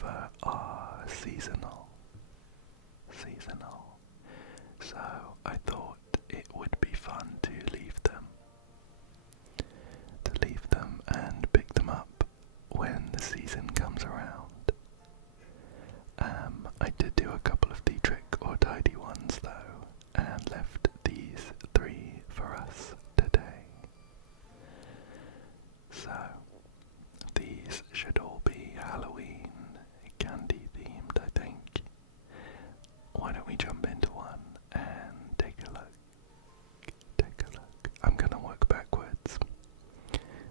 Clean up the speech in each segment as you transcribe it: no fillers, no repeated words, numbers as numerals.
however, are seasonal. So I thought it would be fun to leave them and pick them up when the season comes around. I did do a couple of the trick or tidy ones though, and left these 3 for us today. So these should all be Halloween candy themed, I think. Why don't we jump into one and take a look? I'm gonna work backwards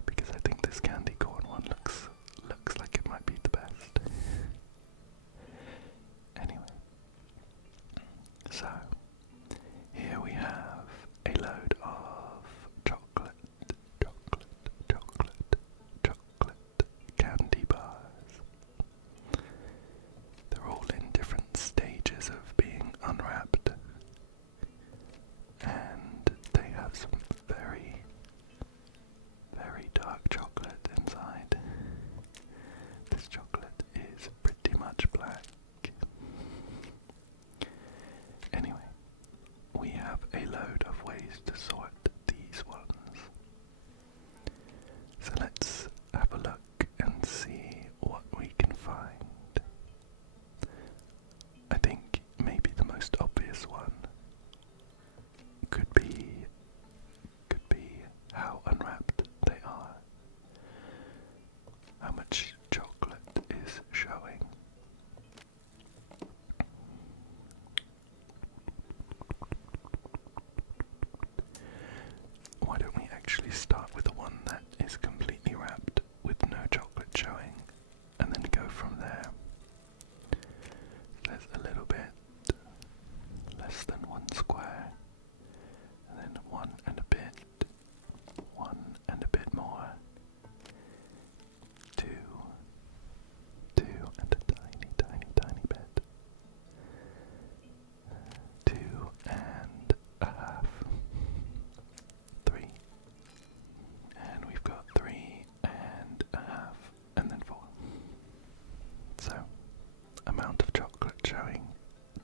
because I think this candy corn one looks like it might be the best. Anyway, so here we have a load of chocolate candy bars. They're all in different stages of being unwrapped, and they have some very, very dark chocolate inside. This chocolate is pretty much black. Anyway, we have a load of ways to sort these ones. So let's have a look and see what we can find. I think maybe the most obvious one could be how unwrapped they are. How much chocolate is showing. Why don't we actually start with the one that is completely wrapped with no chocolate showing, and then go from there. There's a little bit less than 1 square, and then 1 and a bit more, 2 and a tiny bit, 2 and a half, 3, and we've got 3 and a half, and then 4. So, amount of chocolate showing,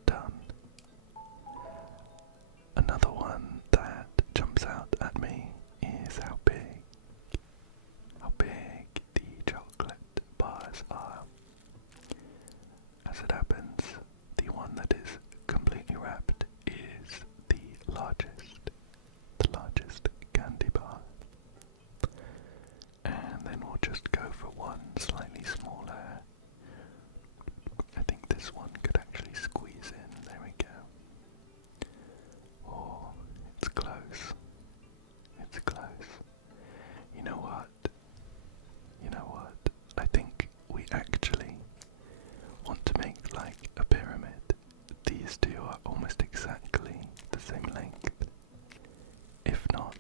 done. Another one that jumps out at me is how big the chocolate bars are. As it happens, the one that is completely wrapped is the largest candy bar. And then we'll just go for one slightly smaller. I think this one could actually squeeze in. There we go. Oh, it's close. It's close. You know what? I think we actually want to make like a pyramid. These two are almost exactly the same length, if not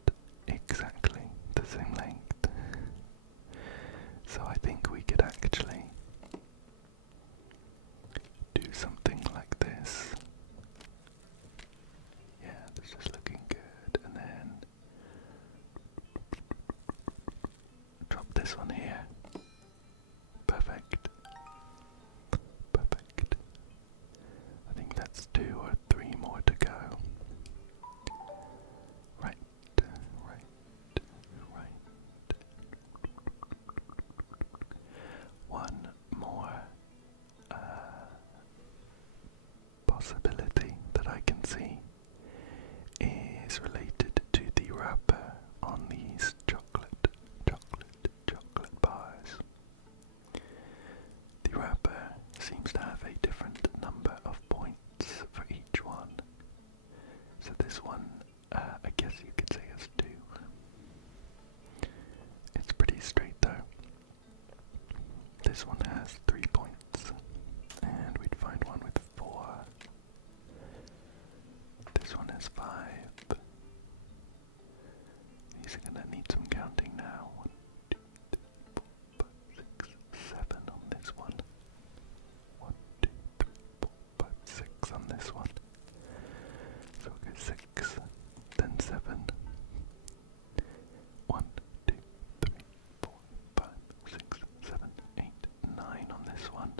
exactly the same length. So I think we could actually do something like this. Yeah, this is looking good. And then drop this one here. Perfect. I think that's 2 or 3 more to go. Right. One more possibility that I can see is related to the wrapper on these chocolate bars. The wrapper seems to have a different number of points for each one. So this one, I guess you could say has 2. It's pretty straight though. This one has 3 points, and we'd find one with 4. This one has 5. These are gonna need some counting now. 1, 2, 3, 4, 5, 6, 7 on this one. 1, 2, 3, 4, 5, 6 on this one. So we'll go 6, then 7. 1, 2, 3, 4, 5, 6, 7, 8, 9 on this one.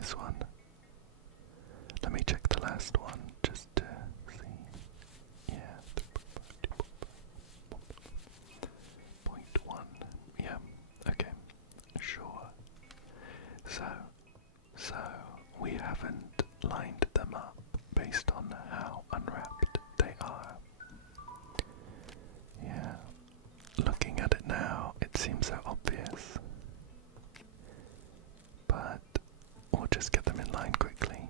this one. Let me check the last one just to see. Yeah. 0.1. Yeah. Okay. Sure. So we haven't lined them up based on how unwrapped they are. Yeah. Looking at it now, it seems so obvious. But we'll just get them in line quickly.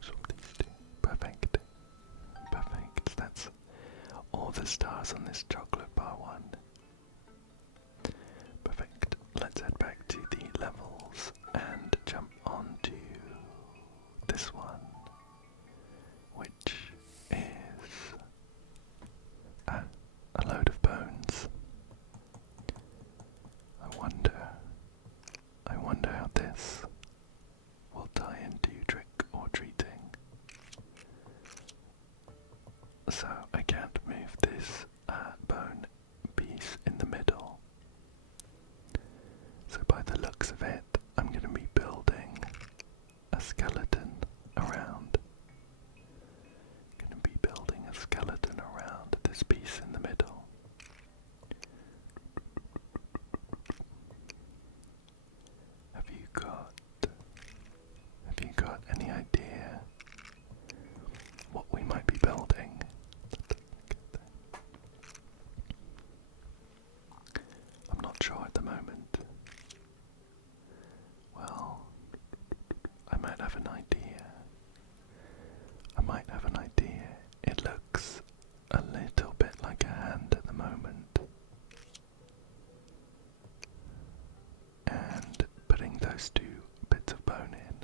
Swap these two. Perfect. Perfect. That's all the stars on this chocolate bar one. Perfect. Let's head back to the levels and jump onto this one, which is a load of bones. I wonder how this will tie into trick or treating. So I can't move this bone piece in the middle. So by the looks of it, I'm going to be building a skeleton around. Going to be building a skeleton around this piece in the middle. Have you got any idea what we might be building? I'm not sure at the moment. Well, I might have an idea. It looks a little bit like a hand at the moment. And putting those two bits of bone in,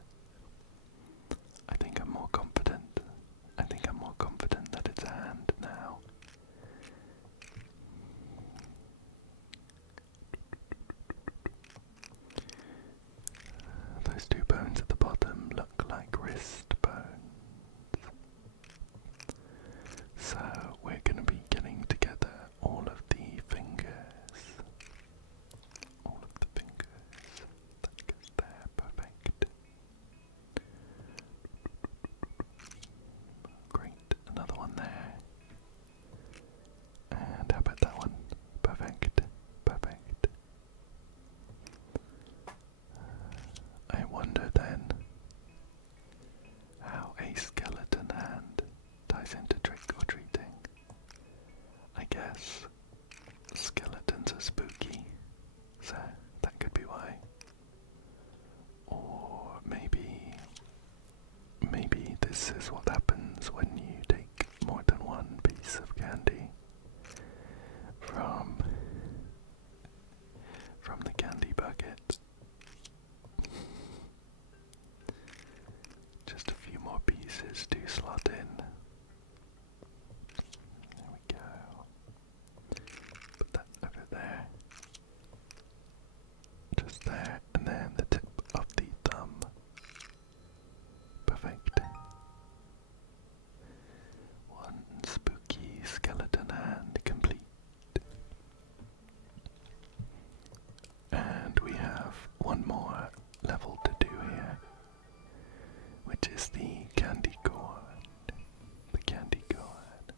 I think I'm more confident. That it's a hand now. Those two bones at the bottom look like wrist bones. So we're going to be getting together all of the fingers. That goes there, perfect. Great, another one there. And how about that one? Perfect. I wonder then how a skeleton hand ties into trick or treating. I guess skeletons are spooky, so that could be why. Or maybe this is what happens when you take more than one piece of candy from the candy bucket. Just a few more pieces to slot in. There we go. Put that over there. Just there, and then the tip of the thumb. Perfect. One spooky skeleton hand complete. And we have one more level to do here, which is the candy corn. The candy corn.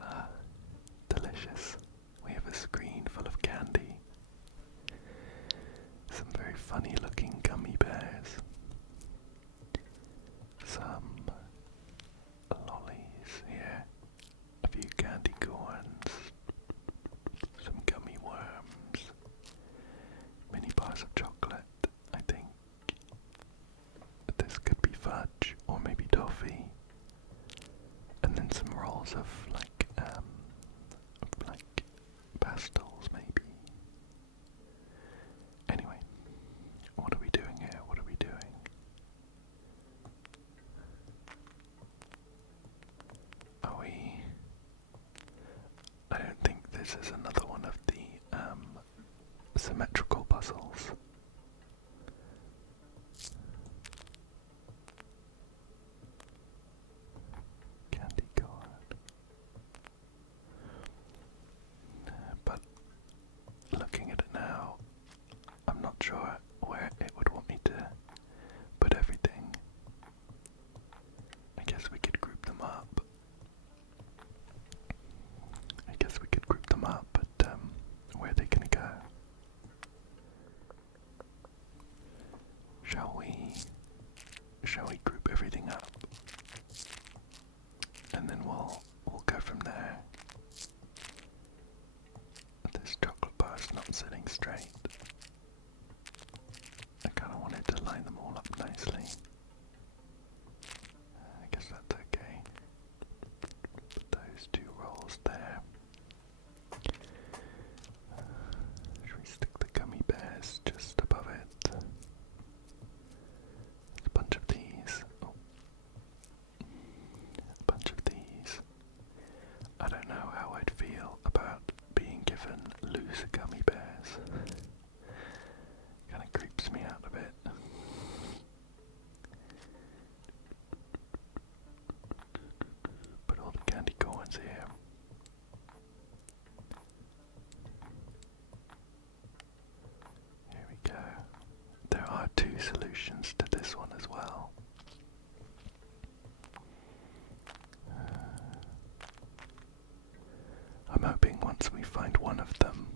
Ah, delicious. We have a screen full of candy. Some very funny looking gummy bears. Some lollies here. A few candy corns. Some gummy worms. Mini bars of chocolate. I think this could be fudge or maybe toffee. And then some rolls of like pastels maybe. Anyway, what are we doing here? I don't think this is another one of the symmetrical puzzles. Candy corn. But looking at it now, I'm not sure where solutions to this one as well. I'm hoping once we find one of them,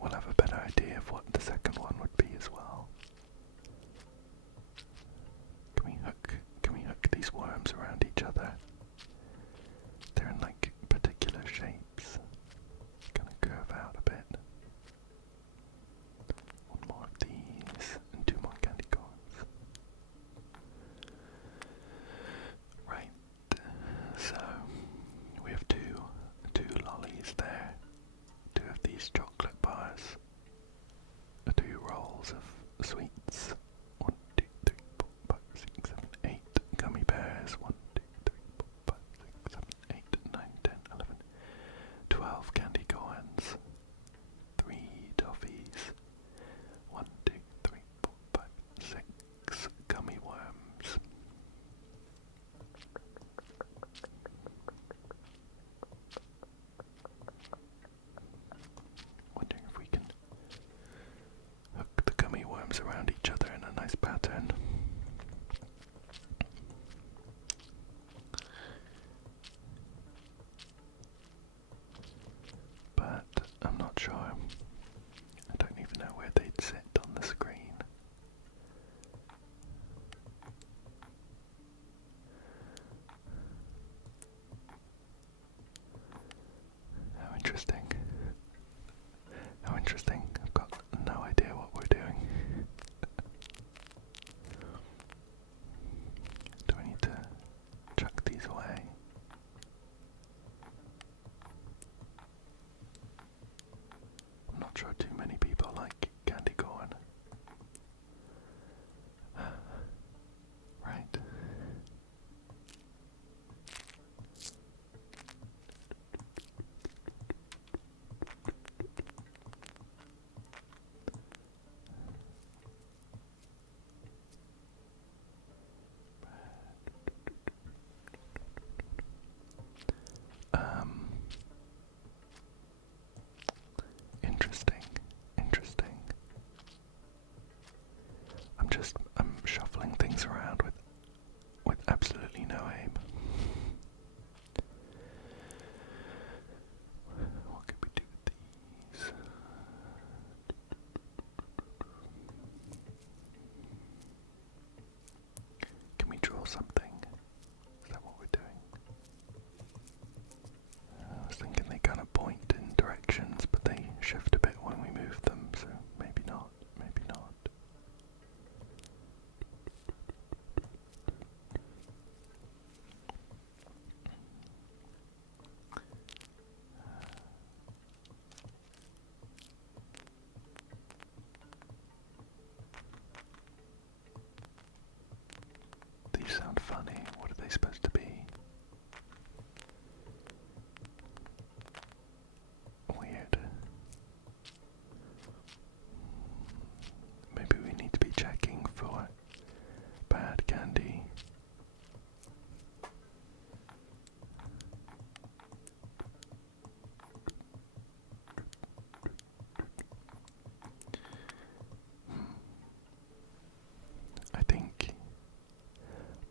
we'll have a better idea of what the second one would be as well. Can we hook these worms around each other? They're in like particular shapes. Gonna curve out a bit. One more of these and 2 more candy corns. Right. So we have two lollies there. 2 of these chocolate bars. 2 rolls of sweets. 1, 2, 3, 4, 5, 6, 7, 8 gummy bears. 1, 2, 3, 4, 5, 6, 7, 8, 9, 10, 11, 12 candy corns. 3 toffees. 1, 2, 3, 4, 5, 6 gummy worms. Wondering if we can hook the gummy worms around each other in a nice pattern. But I'm not sure. I don't even know where they'd sit on the screen. How interesting. How interesting. I've got no idea what we're doing. Do I need to chuck these away? I'm not sure too many people like candy corn. Right. Interesting. I'm shuffling things around with absolutely no aim. What could we do with these? Can we draw something? Is that what we're doing? I was thinking they kind of point in directions, but they shift a bit when we move them, so maybe not, maybe not. These sound funny. What are they supposed to be? Weird. Maybe we need to be checking for bad candy.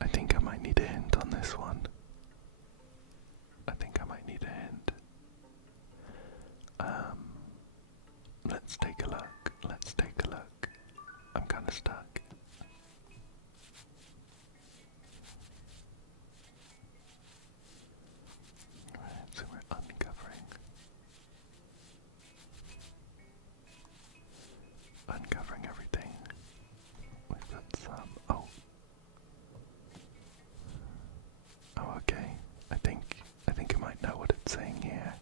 I think I might need a hint on this one. Let's take a look. I'm kind of stuck. Right, so we're uncovering everything. We've got some. Oh, okay. I think I might know what it's saying here.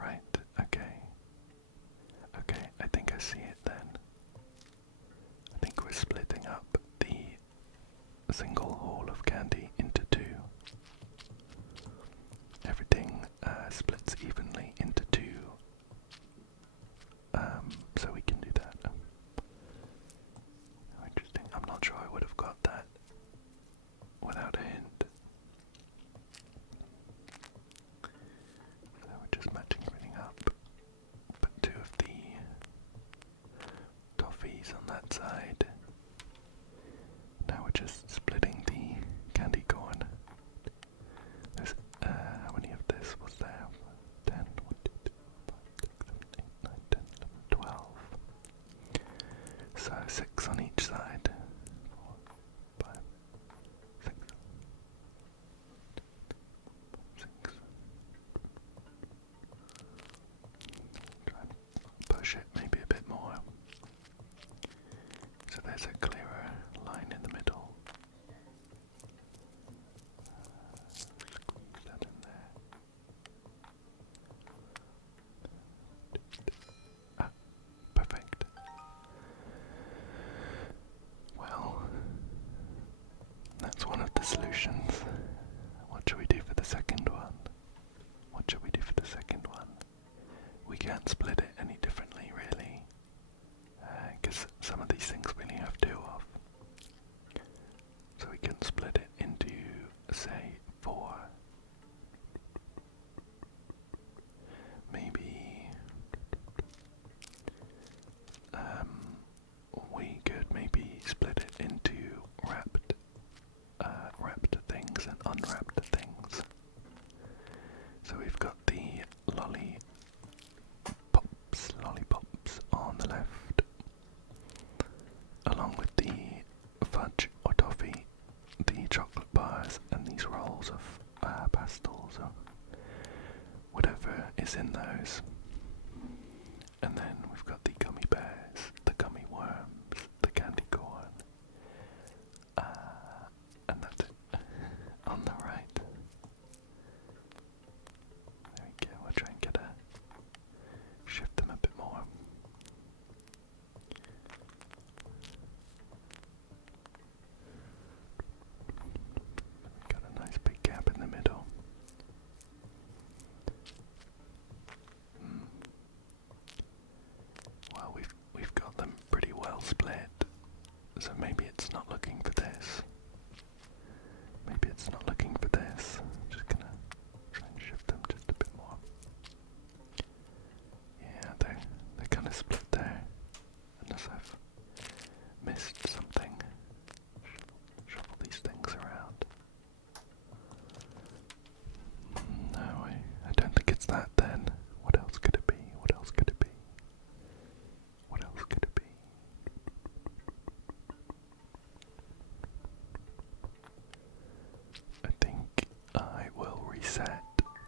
Right, okay. I think I see it then. I think we're splitting up the single haul of candy into 2. Everything splits evenly into 2. So we can do that. How interesting. I'm not sure I would have got that without a hint. there's a clearer line in the middle. Squeeze that in there. Ah, perfect. Well, that's one of the solutions. What should we do for the second one? What should we do for the second one? We can't split it any differently, really, because some of these things we only have two of. So we can split it into, say, 4. Maybe we could maybe split it into wrapped things and unwrapped things. So we've got the lollipops on the left, along with the fudge or toffee, the chocolate bars, and these rolls of pastels or whatever is in those. And then we've got the gummy bears, the gummy worms, the candy corn, and that's it. On the right. There we go, we'll try and shift them a bit more. Got a nice big gap in the middle. Well, we've got them pretty well split, so maybe it's not looking for this. Maybe it's not looking for this. Just gonna try and shift them just a bit more. Yeah, they're kind of split there, unless I've missed something. Shuffle these things around. No, I don't think it's that then. What else could it be? What else could it be? What else could it be? I think I will reset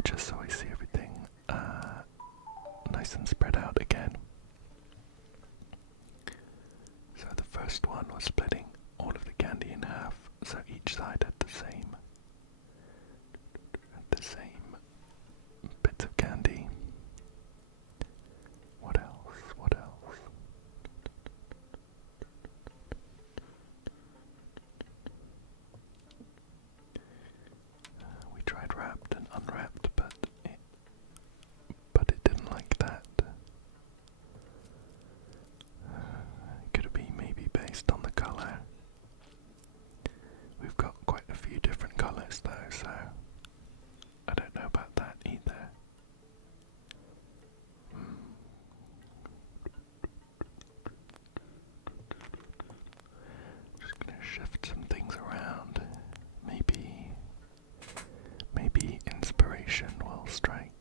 just so I see everything nice and spread out again. So the first one was splitting all of the candy in half, so each side had the same bits of candy. What else? What else? We tried wrapped and unwrapped, but it didn't like that. Could it be maybe based on the colour? We've got quite a few different colours though, so I don't know about that either. Just gonna shift some things around. Maybe inspiration will strike.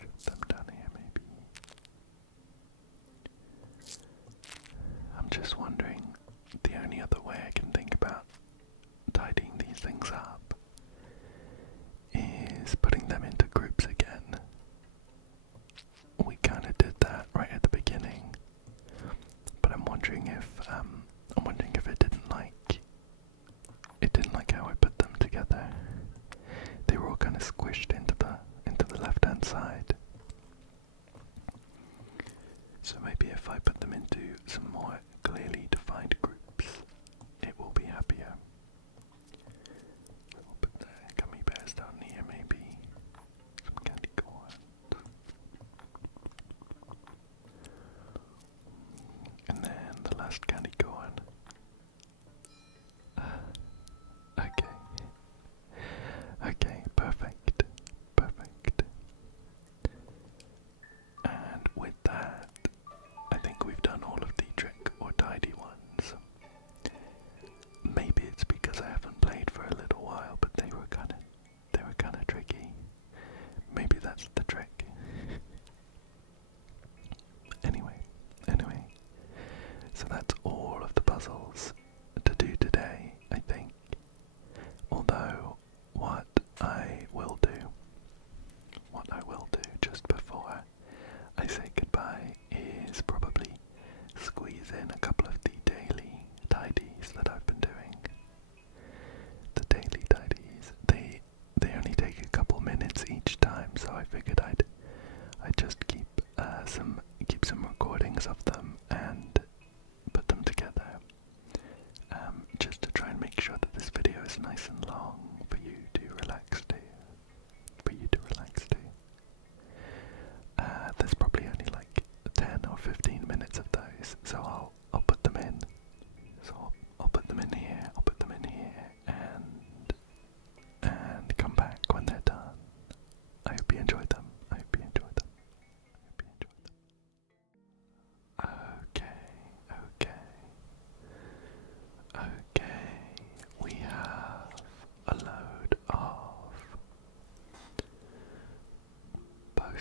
Shift them down here, maybe. I'm just wondering, the only other way I can think about tidying these things up is putting them into groups again. We kind of did that right at the beginning, but I'm wondering if it didn't like how I put them together. They were all kind of squished into the left-hand side. So maybe if I put them into some more clearly defined groups, it will be happier. We'll put the gummy bears down here, maybe. Some candy corn. And then the last candy corn. Okay, perfect. And with that, I think we've done all of the trick or tidy ones. Maybe it's because I haven't played for a little while, but they were kinda tricky. Maybe that's the trick. Anyway. So that's all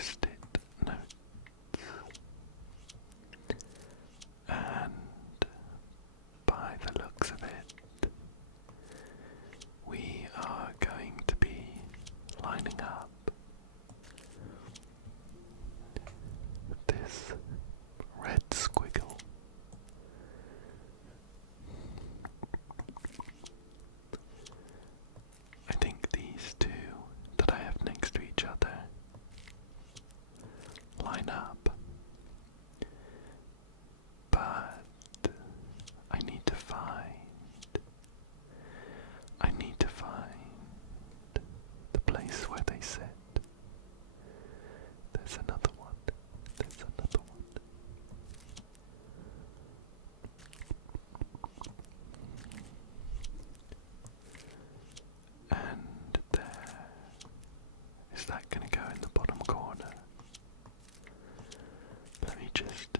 post-it notes. And by the looks of it, we are going to be lining up this red squiggle. I think these two that I have next to each other line up, but I need to find the place where they sit. There's another one. And there. Is that going to go in the bottom corner? Let me just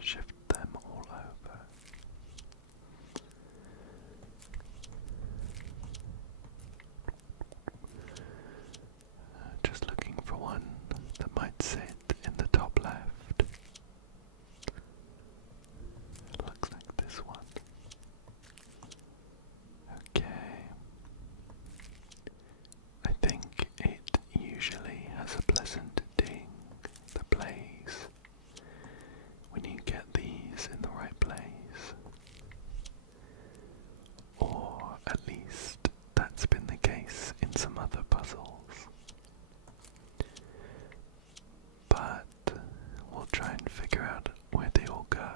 shift them all over. Just looking for one that might sit in the top left. Looks like this one. Okay. I think it usually has a pleasant ding that plays when you get these in the right place. Or at least that's been the case in some other puzzles. But we'll try and figure out where they all go.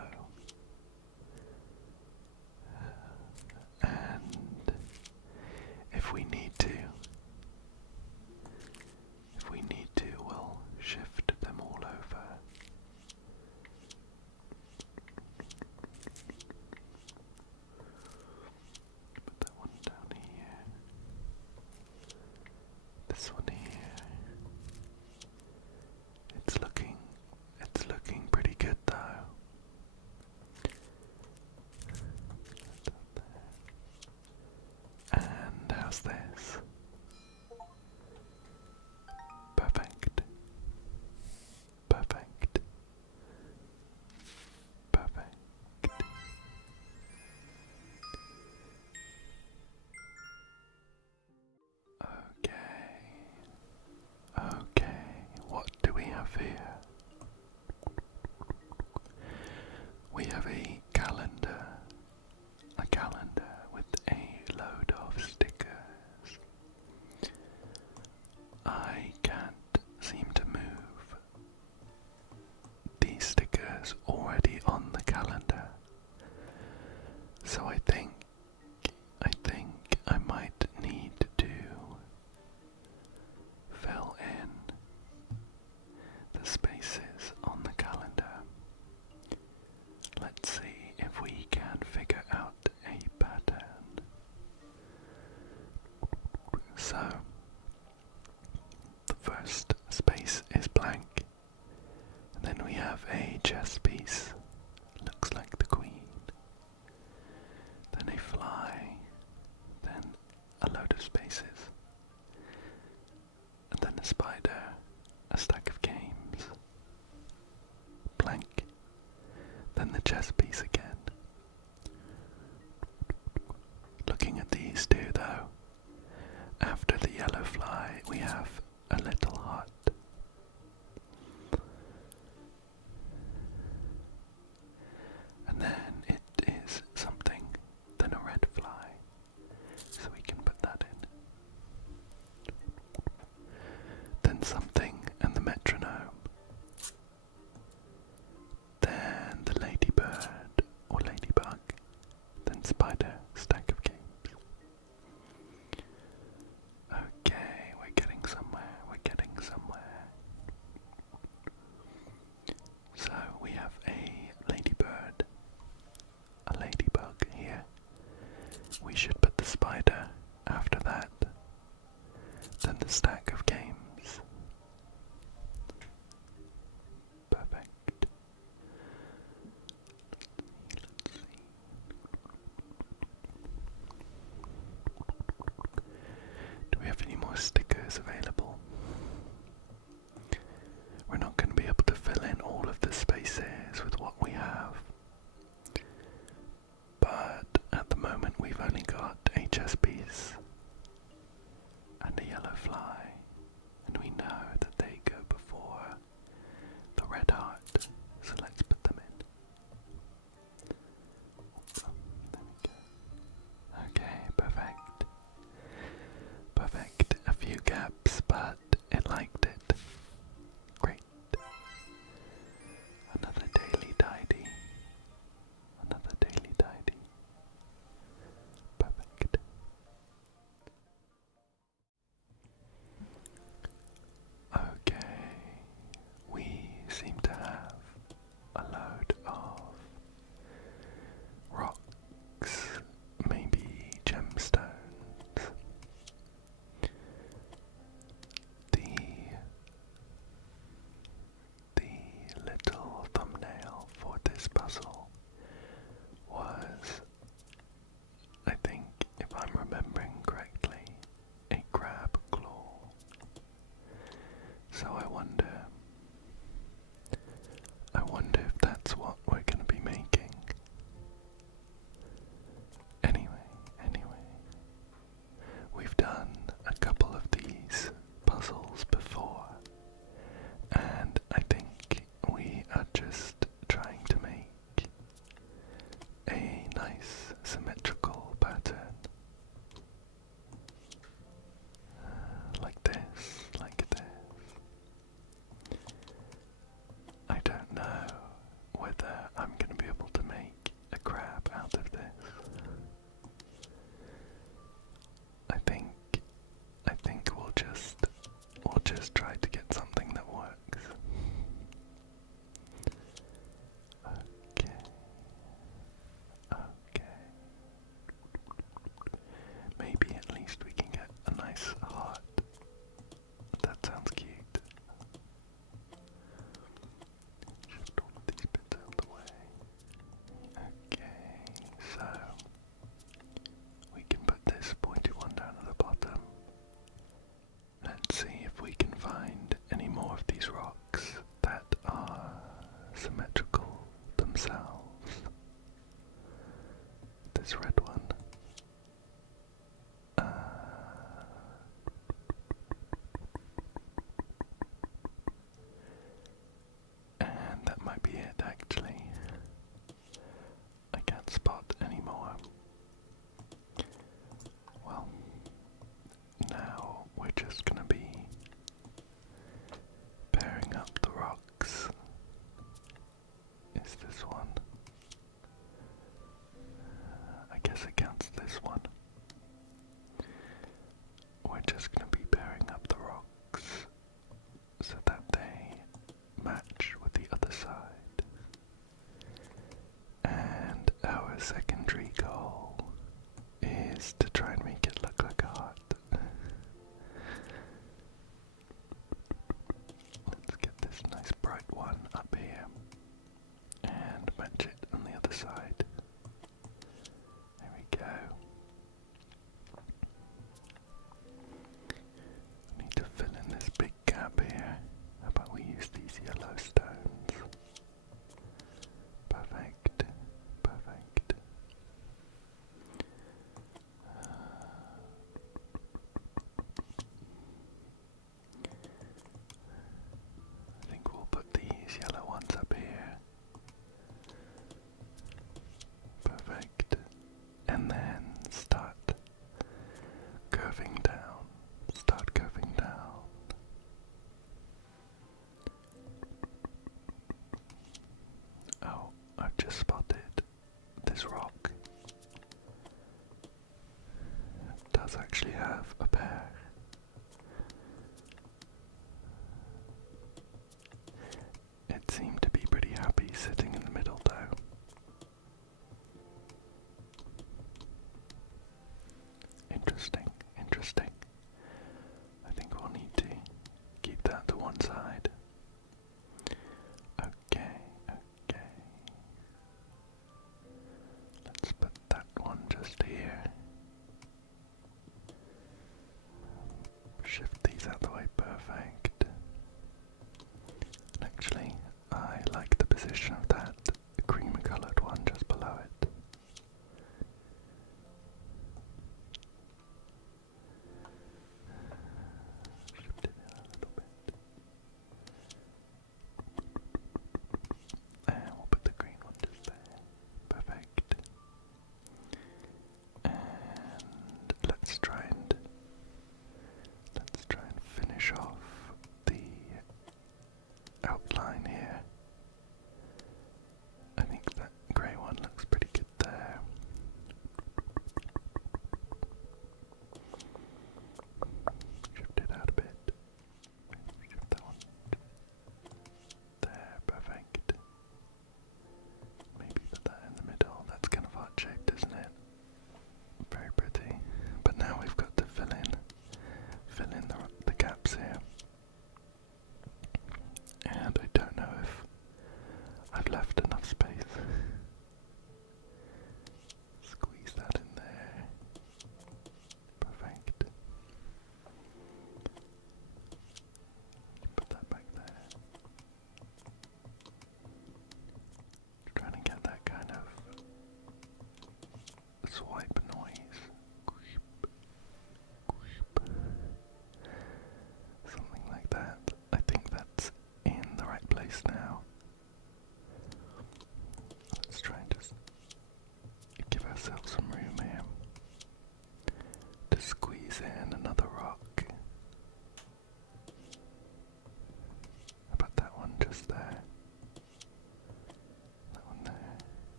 And if we need to, we'll shift them all over. Put that one down here. This one here. It's looking pretty good though. And how's this? Perfect. Okay, what do we have here? We have a calendar with a load of stickers. I can't seem to move these stickers already on the calendar, so I think I might need to fill in the spaces on the calendar. Let's see if we can figure out a pattern. So, the first space is blank, and then we have a chess piece, looks like the queen, then a fly, then a load of spaces, and then a spider, a stack of games, blank, then the chess piece again. Looking at these two though, after the yellow fly we have a little hut. And then it is something, then a red fly, so we can put that in. Then something and the metronome. Then the ladybird or ladybug, then spider, stack of games. Okay, we're getting somewhere. So we have a ladybird, a ladybug here. We should put the spider after that, then the stack of games. Perfect. Let's see. Do we have any more stickers available? fly, and we know that they go before the red heart, so let's put them in. There we go. Okay, perfect. Perfect. A few gaps, but it liked it. Great. Another daily tidy. Another daily tidy. Perfect. Okay, we seem to have a load of rocks, maybe gemstones. The little thumbnail for this puzzle was, I think, if I'm remembering correctly, a crab claw. So I wonder if that's what we're going to be making. Anyway, we've done a couple of these puzzles before, and I think we are just trying to make a nice symmetrical pattern. Like this, like this. I don't know whether I'm going to be able to make a crab out of this. I think we'll just try to get something that works. Okay. Maybe at least we can get a nice heart. That sounds cute. Shift all of these bits out of the way. Okay, so we can put this pointy one down at the bottom. Let's see if we can find any more of these rocks that are symmetrical themselves. This red one. And that might be it, actually. I can't spot any more. Well, now we're just gonna be pairing up the rocks. Is this one? I guess it counts this one. We're just gonna be pairing up the rocks so that they match with the other side. And our secondary goal is to try and make it look like a heart. Let's get this nice bright one up here and match it on the other side. There we go. We need to fill in this big gap here. How about we use these yellow stones? Perfect. Perfect. I think we'll put these yellow ones up here. Perfect. And then start curving down. Start curving down. Oh, I've just spotted this rock. It does actually have a pair. It seemed to be pretty happy sitting in the middle though. Interesting, interesting. I think we'll need to keep that to one side. Okay. Let's put that one just here. Shift these out the way, perfect. Actually, I like the position of that cream coloured one just below it.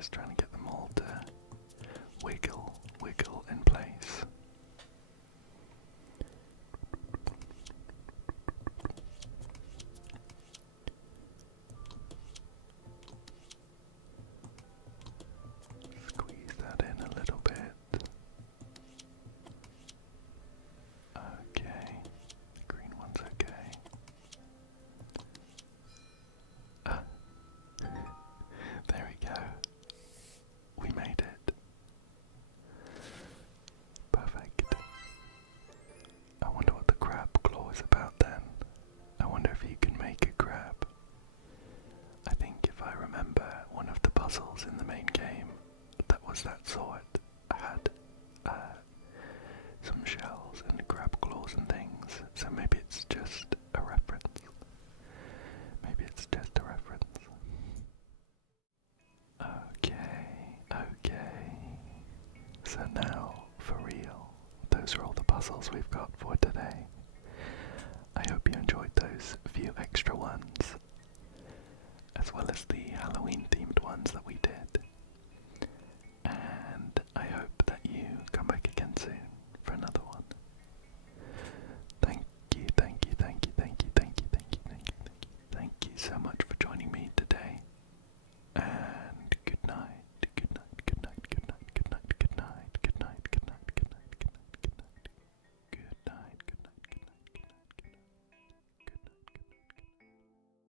just trying to get them all to wiggle in place. Squeeze that in a little bit. Okay, green one's okay. There we go. We made it. Perfect. I wonder what the crab claw is about then. I wonder if you can make a crab. I think if I remember one of the puzzles in the main game that was that sort, I had some shells and crab claws and things, so maybe it's just a reference. Maybe it's just a reference. Okay. So now, for real, those are all the puzzles we've got for today. I hope you enjoyed those few extra ones, as well as the Halloween themed ones that we did.